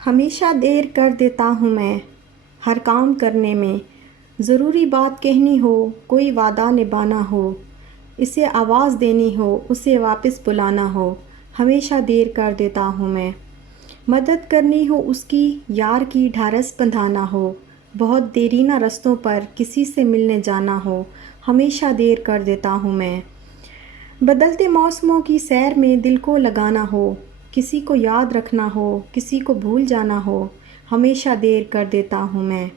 हमेशा देर कर देता हूँ मैं हर काम करने में। ज़रूरी बात कहनी हो, कोई वादा निभाना हो, इसे आवाज़ देनी हो, उसे वापस बुलाना हो, हमेशा देर कर देता हूँ मैं। मदद करनी हो उसकी, यार की ढारस बंधाना हो, बहुत देरीना रस्तों पर किसी से मिलने जाना हो, हमेशा देर कर देता हूँ मैं। बदलते मौसमों की सैर में दिल को लगाना हो, किसी को याद रखना हो, किसी को भूल जाना हो, हमेशा देर कर देता हूँ मैं।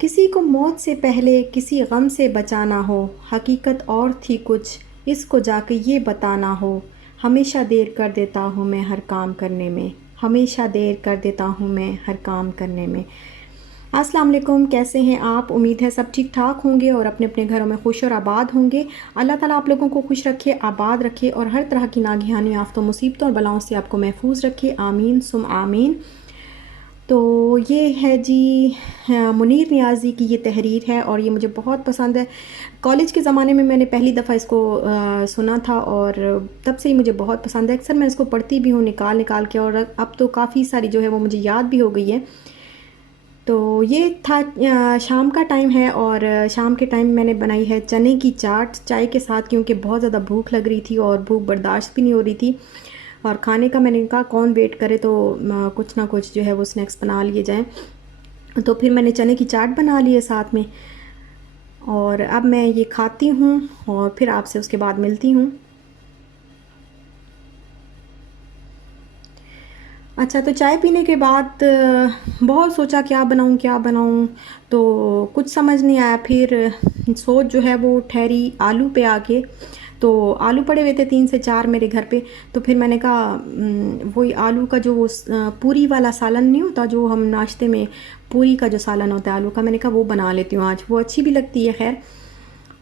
किसी को मौत से पहले किसी गम से बचाना हो, हकीकत और थी कुछ, इसको जाके ये बताना हो, हमेशा देर कर देता हूँ मैं हर काम करने में, हमेशा देर कर देता हूँ मैं हर काम करने में। अस्सलाम वालेकुम, कैसे हैं आप? उम्मीद है सब ठीक ठाक होंगे और अपने अपने घरों में खुश और आबाद होंगे। अल्लाह ताला आप लोगों को खुश रखे, आबाद रखे और हर तरह की नागहानी आफ़तों, मुसीबतों और बलाओं से आपको महफूज रखे। आमीन सुम आमीन। तो ये है जी, मुनीर नियाज़ी की ये तहरीर है और ये मुझे बहुत पसंद है। कॉलेज के ज़माने में मैंने पहली दफ़ा इसको सुना था और तब से ही मुझे बहुत पसंद है। अक्सर मैं इसको पढ़ती भी हूँ निकाल निकाल के और अब तो काफ़ी सारी जो है वो मुझे याद भी हो गई है। तो ये था शाम का टाइम है और शाम के टाइम मैंने बनाई है चने की चाट चाय के साथ, क्योंकि बहुत ज़्यादा भूख लग रही थी और भूख बर्दाश्त भी नहीं हो रही थी। और खाने का मैंने कहा कौन वेट करे, तो कुछ ना कुछ जो है वो स्नैक्स बना लिए जाएं। तो फिर मैंने चने की चाट बना ली है साथ में और अब मैं ये खाती हूँ और फिर आपसे उसके बाद मिलती हूँ। अच्छा, तो चाय पीने के बाद बहुत सोचा क्या बनाऊँ, तो कुछ समझ नहीं आया। फिर सोच जो है वो ठहरी आलू पे आके। तो आलू पड़े हुए थे 3 से 4 मेरे घर पे। तो फिर मैंने कहा वही आलू का जो वो पूरी वाला सालन नहीं होता, जो हम नाश्ते में पूरी का जो सालन होता है आलू का, मैंने कहा वो बना लेती हूँ आज, वो अच्छी भी लगती है खैर।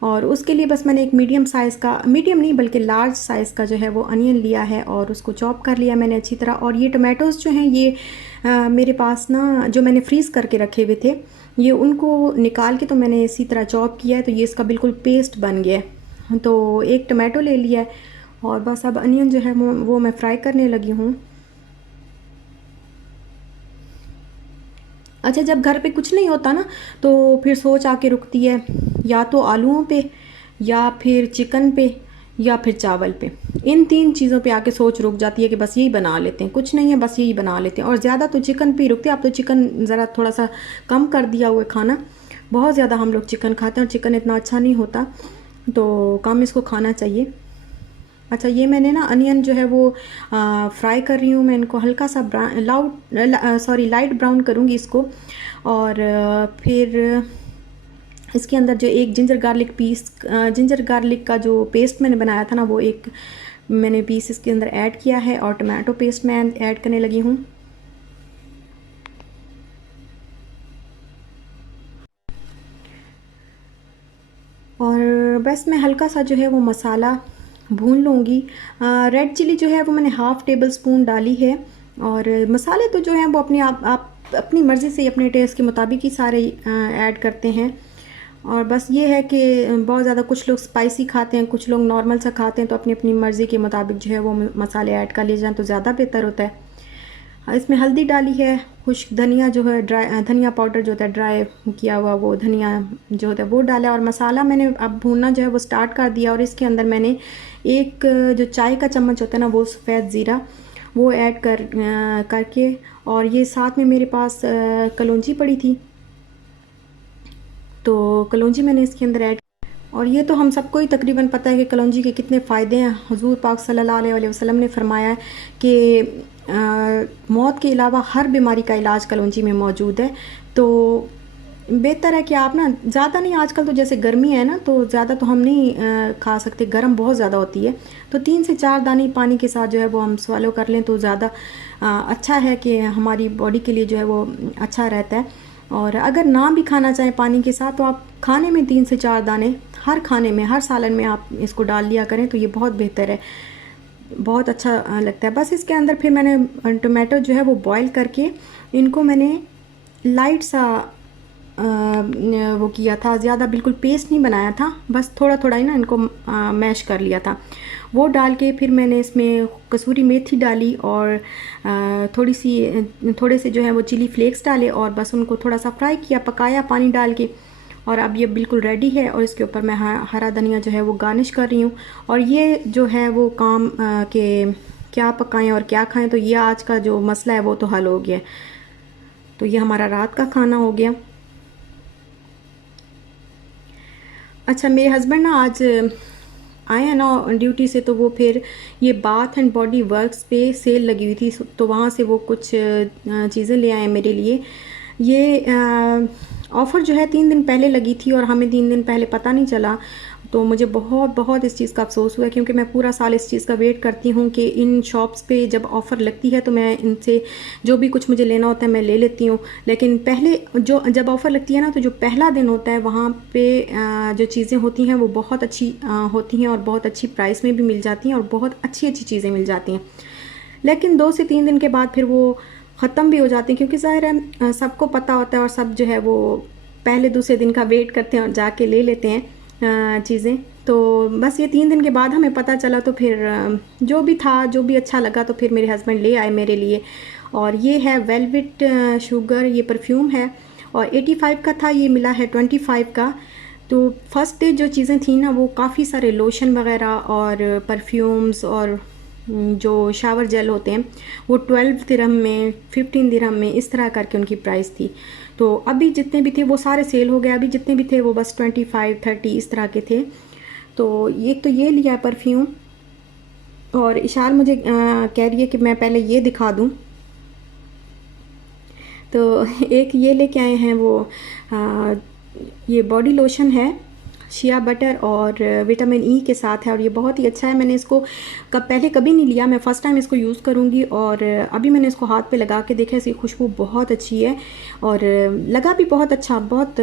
और उसके लिए बस मैंने एक मीडियम साइज़ का, मीडियम नहीं बल्कि लार्ज साइज़ का जो है वो अनियन लिया है और उसको चॉप कर लिया मैंने अच्छी तरह। और ये टमाटोज़ जो हैं ये मेरे पास ना जो मैंने फ्रीज़ करके रखे हुए थे, ये उनको निकाल के तो मैंने इसी तरह चॉप किया है, तो ये इसका बिल्कुल पेस्ट बन गया है। तो एक टमाटो ले लिया है और बस अब अनियन जो है वो मैं फ्राई करने लगी हूँ। अच्छा, जब घर पे कुछ नहीं होता ना तो फिर सोच आके रुकती है, या तो आलूओं पे, या फिर चिकन पे, या फिर चावल पे। इन 3 चीज़ों पे आके सोच रुक जाती है कि बस यही बना लेते हैं, कुछ नहीं है बस यही बना लेते हैं। और ज़्यादा तो चिकन पे ही रुकते हैं। अब तो चिकन ज़रा थोड़ा सा कम कर दिया हुआ है खाना, बहुत ज़्यादा हम लोग चिकन खाते हैं और चिकन इतना अच्छा नहीं होता, तो कम इसको खाना चाहिए। अच्छा, ये मैंने ना अनियन जो है वो फ्राई कर रही हूँ मैं, इनको हल्का सा लाइट ब्राउन करूँगी इसको। और फिर इसके अंदर जो एक जिंजर गार्लिक का जो पेस्ट मैंने बनाया था ना, वो एक मैंने पीस इसके अंदर ऐड किया है और टमाटो पेस्ट मैं ऐड करने लगी हूँ। और बस मैं हल्का सा जो है वो मसाला भून लूँगी। रेड चिली जो है वो मैंने हाफ़ टेबल स्पून डाली है। और मसाले तो जो हैं वो अपने आप अपनी मर्ज़ी से अपने टेस्ट के मुताबिक ही सारे ऐड करते हैं। और बस ये है कि बहुत ज़्यादा कुछ लोग स्पाइसी खाते हैं, कुछ लोग नॉर्मल सा खाते हैं, तो अपनी अपनी मर्ज़ी के मुताबिक जो है वो मसाले ऐड कर लिए जाएँ तो ज़्यादा बेहतर होता है। इसमें हल्दी डाली है, खुश्क धनिया जो है ड्राई धनिया पाउडर जो होता है ड्राई किया हुआ, वो धनिया जो होता है वो डाला है। और मसाला मैंने अब भूनना जो है वो स्टार्ट कर दिया। और इसके अंदर मैंने एक जो चाय का चम्मच होता है ना, वो सफ़ेद ज़ीरा वो ऐड करके, और ये साथ में मेरे पास कलौंजी पड़ी थी, तो कलौंजी मैंने इसके अंदर ऐड। और ये तो हम सबको ही तकरीबन पता है कि कलौंजी के कितने फ़ायदे हैं। हुजूर पाक सल्लल्लाहु अलैहि वसल्लम ने फरमाया है कि मौत के अलावा हर बीमारी का इलाज कलौंजी में मौजूद है। तो बेहतर है कि आप ना ज़्यादा नहीं, आजकल तो जैसे गर्मी है ना तो ज़्यादा तो हम नहीं खा सकते, गर्म बहुत ज़्यादा होती है। तो 3 से 4 दाने पानी के साथ जो है वो हम swallow कर लें तो ज़्यादा अच्छा है कि हमारी बॉडी के लिए जो है वो अच्छा रहता है। और अगर ना भी खाना चाहें पानी के साथ, तो आप खाने में 3 से 4 दाने हर खाने में, हर सालन में आप इसको डाल लिया करें, तो ये बहुत बेहतर है, बहुत अच्छा लगता है। बस इसके अंदर फिर मैंने टमाटो जो है वो बॉईल करके इनको मैंने लाइट सा वो किया था, ज़्यादा बिल्कुल पेस्ट नहीं बनाया था, बस थोड़ा थोड़ा ही ना इनको मैश कर लिया था। वो डाल के फिर मैंने इसमें कसूरी मेथी डाली और थोड़े से जो है वो चिली फ्लेक्स डाले और बस उनको थोड़ा सा फ्राई किया, पकाया पानी डाल के। और अब ये बिल्कुल रेडी है और इसके ऊपर मैं हरा धनिया जो है वो गार्निश कर रही हूँ। और ये जो है वो काम के क्या पकाएं और क्या खाएं, तो ये आज का जो मसला है वो तो हल हो गया। तो ये हमारा रात का खाना हो गया। अच्छा, मेरे हस्बैंड ना आज आए हैं ना ड्यूटी से, तो वो फिर ये बाथ एंड बॉडी वर्क्स पे सेल लगी हुई थी, तो वहाँ से वो कुछ चीज़ें ले आए मेरे लिए। ये ऑफ़र जो है 3 दिन पहले लगी थी और हमें 3 दिन पहले पता नहीं चला। तो मुझे बहुत बहुत इस चीज़ का अफसोस हुआ, क्योंकि मैं पूरा साल इस चीज़ का वेट करती हूँ कि इन शॉप्स पे जब ऑफ़र लगती है तो मैं इनसे जो भी कुछ मुझे लेना होता है मैं ले लेती हूँ। लेकिन पहले जब ऑफ़र लगती है ना, तो जो पहला दिन होता है वहाँ पे जो चीज़ें होती हैं वो बहुत अच्छी होती हैं और बहुत अच्छी प्राइस में भी मिल जाती हैं और बहुत अच्छी अच्छी चीज़ें मिल जाती हैं। लेकिन 2 से 3 दिन के बाद फिर वो ख़त्म भी हो जाती हैं, क्योंकि ज़ाहिर है सबको पता होता है और सब जो है वो पहले दूसरे दिन का वेट करते हैं और जाके ले लेते हैं चीज़ें। तो बस ये 3 दिन के बाद हमें पता चला, तो फिर जो भी था, जो भी अच्छा लगा, तो फिर मेरे हस्बैंड ले आए मेरे लिए। और ये है वेलवेट शुगर, ये परफ्यूम है और 85 का था, ये मिला है 25 का। तो फर्स्ट डे जो चीज़ें थी ना, वो काफ़ी सारे लोशन वगैरह और परफ्यूम्स और जो शावर जेल होते हैं वो 12 दिरहम में, 15 दिरहम में, इस तरह करके उनकी प्राइस थी। तो अभी जितने भी थे वो सारे सेल हो गए, अभी जितने भी थे वो बस 25, 30 इस तरह के थे। तो एक तो ये लिया परफ्यूम, और इशार मुझे कह रही है कि मैं पहले ये दिखा दूँ। तो एक ये लेके आए हैं वो आ, ये बॉडी लोशन है, शिया बटर और विटामिन ई के साथ है और ये बहुत ही अच्छा है। मैंने इसको पहले कभी नहीं लिया, मैं फ़र्स्ट टाइम इसको यूज़ करूँगी। और अभी मैंने इसको हाथ पे लगा के देखा, इसकी खुशबू बहुत अच्छी है और लगा भी बहुत अच्छा, बहुत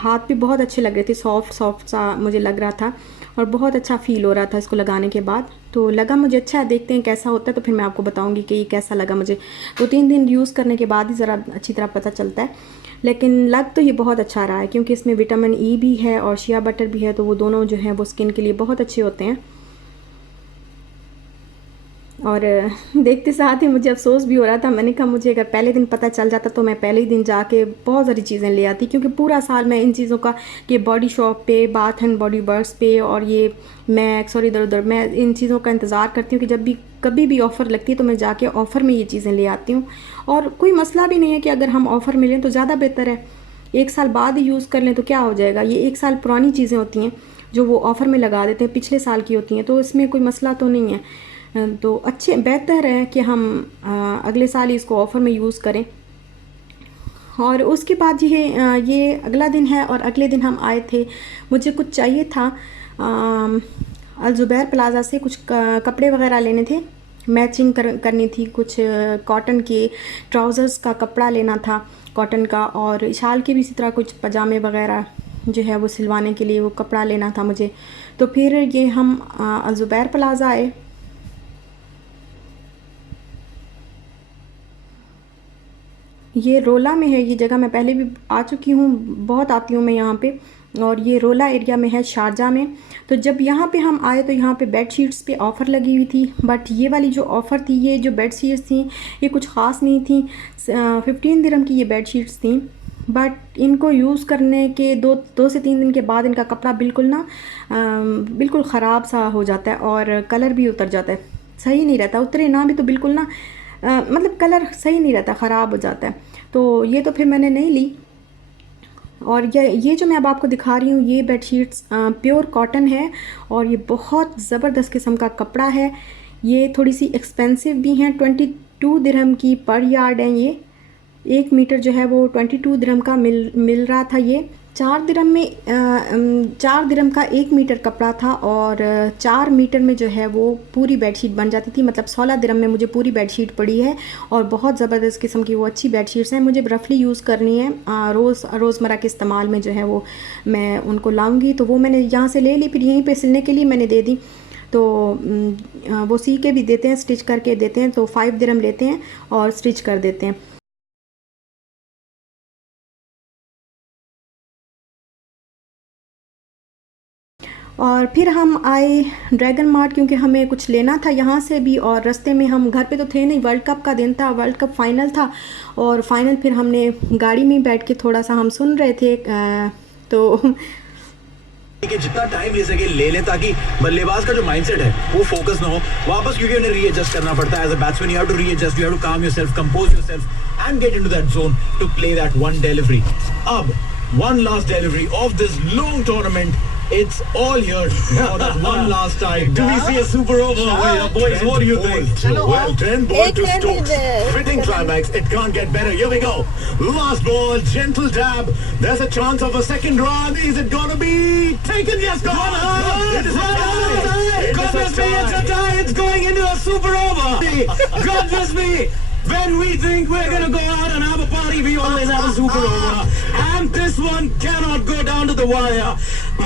हाथ भी बहुत अच्छे लग रहे थे, सॉफ्ट सॉफ्ट सा मुझे लग रहा था और बहुत अच्छा फ़ील हो रहा था इसको लगाने के बाद। तो लगा मुझे अच्छा है, देखते हैं कैसा होता है, तो फिर मैं आपको बताऊंगी कि ये कैसा लगा मुझे। 2-3 दिन यूज़ करने के बाद ही ज़रा अच्छी तरह पता चलता है, लेकिन लग तो ये बहुत अच्छा रहा है, क्योंकि इसमें विटामिन ई भी है और शिया बटर भी है, तो वो दोनों जो हैं वो स्किन के लिए बहुत अच्छे होते हैं। और देखते साथ ही मुझे अफसोस भी हो रहा था, मैंने कहा मुझे अगर पहले दिन पता चल जाता तो मैं पहले ही दिन जाके बहुत सारी चीज़ें ले आती, क्योंकि पूरा साल मैं इन चीज़ों का, कि बॉडी शॉप पे, बाथ एंड बॉडी वर्क्स पे और ये मैक्स और इधर उधर, मैं इन चीज़ों का इंतज़ार करती हूँ कि जब भी कभी भी ऑफ़र लगती है तो मैं जाके ऑफ़र में ये चीज़ें ले आती हूँ। और कोई मसला भी नहीं है कि अगर हम ऑफ़र मिलें तो ज़्यादा बेहतर है, 1 साल बाद ही यूज़ कर लें तो क्या हो जाएगा। ये 1 साल पुरानी चीज़ें होती हैं जो वो ऑफ़र में लगा देते हैं, पिछले साल की होती हैं, तो इसमें कोई मसला तो नहीं है। तो अच्छे बेहतर है कि हम अगले साल ही इसको ऑफ़र में यूज़ करें। और उसके बाद ये अगला दिन है और अगले दिन हम आए थे, मुझे कुछ चाहिए था अल ज़ुबैर प्लाज़ा से, कुछ कपड़े वगैरह लेने थे, मैचिंग करनी थी, कुछ कॉटन के ट्राउज़र्स का कपड़ा लेना था कॉटन का, और इशाल के भी इसी तरह कुछ पजामे वगैरह जो है वो सिलवाने के लिए वो कपड़ा लेना था मुझे। तो फिर ये हम अल ज़ुबैर प्लाज़ा आए। ये रोला में है, ये जगह मैं पहले भी आ चुकी हूँ, बहुत आती हूँ मैं यहाँ पे, और ये रोला एरिया में है, शारजा में। तो जब यहाँ पे हम आए तो यहाँ पे बेड शीट्स पे ऑफ़र लगी हुई थी, बट ये वाली जो ऑफ़र थी, ये जो बेड शीट्स थी ये कुछ ख़ास नहीं थी। 15 दिरहम की ये बेड शीट्स थी, बट इनको यूज़ करने के 2 से 3 दिन के बाद इनका कपड़ा बिल्कुल ना बिल्कुल ख़राब सा हो जाता है और कलर भी उतर जाता है, सही नहीं रहता, उतरे ना भी तो बिल्कुल ना मतलब कलर सही नहीं रहता, ख़राब हो जाता है। तो ये तो फिर मैंने नहीं ली। और ये जो मैं अब आपको दिखा रही हूँ, ये बेडशीट्स प्योर कॉटन है और ये बहुत ज़बरदस्त किस्म का कपड़ा है। ये थोड़ी सी एक्सपेंसिव भी हैं, 22 दिरहम की पर यार्ड है। ये 1 मीटर जो है वो 22 दिरहम का मिल रहा था। ये 4 दिरहम का 1 मीटर कपड़ा था और 4 मीटर में जो है वो पूरी बेडशीट बन जाती थी, मतलब 16 दिरहम में मुझे पूरी बेडशीट पड़ी है। और बहुत ज़बरदस्त किस्म की वो अच्छी बेडशीट्स हैं, मुझे रफली यूज़ करनी है, रोज़मर्रा के इस्तेमाल में जो है वो मैं उनको लाऊंगी। तो वो मैंने यहाँ से ले ली, फिर यहीं पे सिलने के लिए मैंने दे दी। तो वो सी के भी देते हैं, स्टिच करके देते हैं, तो 5 दिरहम लेते हैं और स्टिच कर देते हैं। और फिर हम आए ड्रैगन मार्ट क्योंकि हमें कुछ लेना था यहाँ से भी, और रास्ते में हम घर पे तो थे नहीं, वर्ल्ड कप का दिन था, वर्ल्ड कप फाइनल था। और फाइनल फिर हमने गाड़ी में बैठ के थोड़ा सा हम सुन रहे थे तो कि जितना टाइम ले सके ले ले, ताकि बल्लेबाज का जो माइंडसेट है वो फोकस ना हो वापस, क्योंकि उन्हें रीएडजस्ट करना पड़ता है। As a batsman you have to readjust, you have to calm yourself, compose yourself and get into that zone to play that one delivery. अब one last delivery of this long tournament. It's all here for that one last time. Do we see a super over? Boys, what do you think? Well, 10 ball to Stokes. Fitting climax. It can't get better. Here we go. Last ball, gentle dab. There's a chance of a second run. Is it gonna be taken? Yes, gone. It is a tie. Goodness me, it's a tie. It's going into a super over. Goodness me. When we think we're going to go out and have a party, we always have a super over. And this one cannot go down to the wire.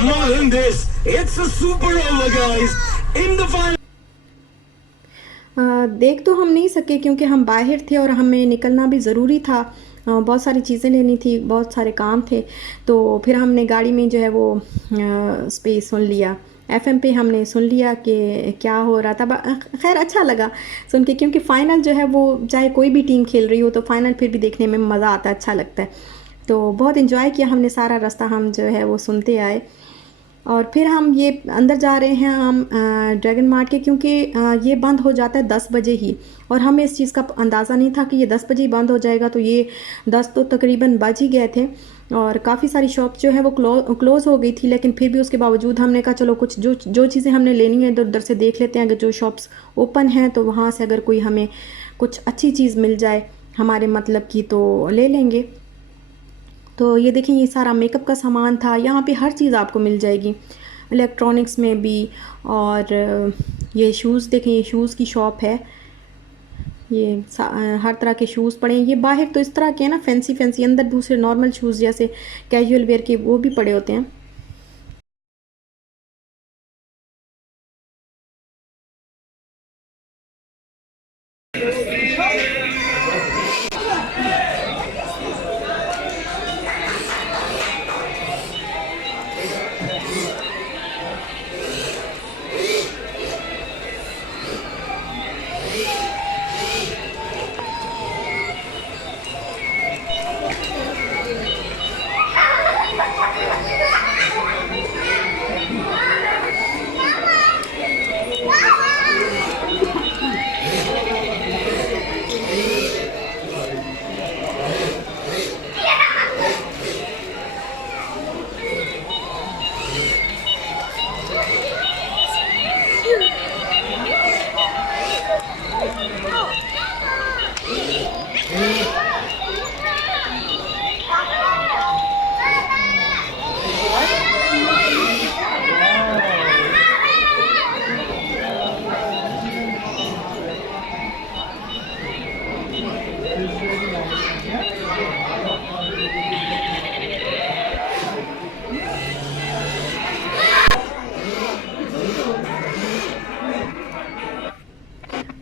More than this, it's a super over, guys. In the final. देख तो हम नहीं सके क्योंकि हम बाहर थे और हमें निकलना भी ज़रूरी था। बहुत सारी चीज़ें लेनी थी, बहुत सारे काम थे। तो फिर हमने गाड़ी में जो है वो स्पेस सुन लिया, एफएम पे हमने सुन लिया कि क्या हो रहा था। खैर अच्छा लगा सुन के, क्योंकि फ़ाइनल जो है वो चाहे कोई भी टीम खेल रही हो तो फ़ाइनल फिर भी देखने में मज़ा आता है, अच्छा लगता है। तो बहुत इन्जॉय किया हमने, सारा रास्ता हम जो है वो सुनते आए। और फिर हम ये अंदर जा रहे हैं हम ड्रैगन मार्ट के, क्योंकि ये बंद हो जाता है 10 बजे ही, और हमें इस चीज़ का अंदाज़ा नहीं था कि ये 10 बजे ही बंद हो जाएगा। तो ये 10 तो तकरीबन बज ही गए थे और काफ़ी सारी शॉप जो है वो क्लोज़ हो गई थी। लेकिन फिर भी उसके बावजूद हमने कहा चलो कुछ जो चीज़ें हमने लेनी है इधर उधर से देख लेते हैं, अगर जो शॉप्स ओपन हैं तो वहाँ से अगर कोई हमें कुछ अच्छी चीज़ मिल जाए हमारे मतलब की तो ले लेंगे। तो ये देखें, ये सारा मेकअप का सामान था, यहाँ पे हर चीज़ आपको मिल जाएगी, इलेक्ट्रॉनिक्स में भी। और ये शूज़ देखें, ये शूज़ की शॉप है, ये हर तरह के शूज़ पड़े हैं। ये बाहर तो इस तरह के हैं ना फैंसी फैंसी, अंदर दूसरे नॉर्मल शूज़ जैसे कैजुअल वेयर के वो भी पड़े होते हैं।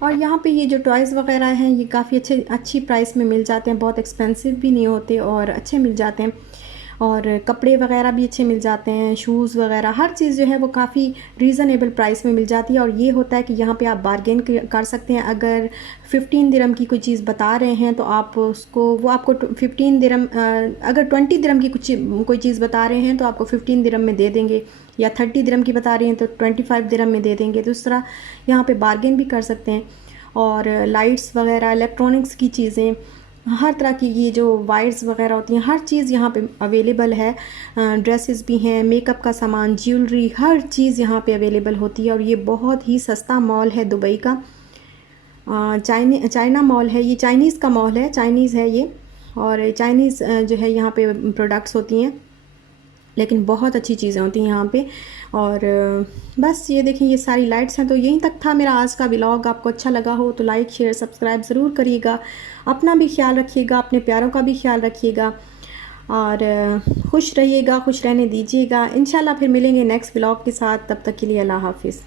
और यहाँ पे ये जो टॉयज़ वगैरह हैं ये काफ़ी अच्छी प्राइस में मिल जाते हैं, बहुत एक्सपेंसिव भी नहीं होते और अच्छे मिल जाते हैं। और कपड़े वगैरह भी अच्छे मिल जाते हैं, शूज़ वगैरह हर चीज़ जो है वो काफ़ी रीज़नेबल प्राइस में मिल जाती है। और ये होता है कि यहाँ पे आप बार्गेन कर सकते हैं। अगर 15 दिरहम की कोई चीज़ बता रहे हैं तो आप उसको वो आपको 15 दिरहम, अगर 20 दिरहम की कोई चीज़ बता रहे हैं तो आपको 15 दिरहम में दे देंगे, या 30 दिरहम की बता रही हैं तो 25 दिरहम में दे देंगे। तो इस तरह यहाँ पे बार्गेन भी कर सकते हैं। और लाइट्स वगैरह, इलेक्ट्रॉनिक्स की चीज़ें, हर तरह की ये जो वायर्स वगैरह होती हैं, हर चीज़ यहाँ पे अवेलेबल है। ड्रेसेस भी हैं, मेकअप का सामान, ज्वेलरी, हर चीज़ यहाँ पे अवेलेबल होती है। और ये बहुत ही सस्ता मॉल है दुबई का, चाइना मॉल है, ये चाइनीज़ का मॉल है, चाइनीज़ है ये। और चाइनीज़ जो है यहाँ पे प्रोडक्ट्स होती हैं, लेकिन बहुत अच्छी चीज़ें होती हैं यहाँ पे। और बस ये देखिए ये सारी लाइट्स हैं। तो यहीं तक था मेरा आज का व्लॉग। आपको अच्छा लगा हो तो लाइक शेयर सब्सक्राइब ज़रूर करिएगा। अपना भी ख्याल रखिएगा, अपने प्यारों का भी ख्याल रखिएगा, और खुश रहिएगा, खुश रहने दीजिएगा। इंशाल्लाह फिर मिलेंगे नेक्स्ट व्लॉग के साथ। तब तक के लिए अल्लाह हाफिज़।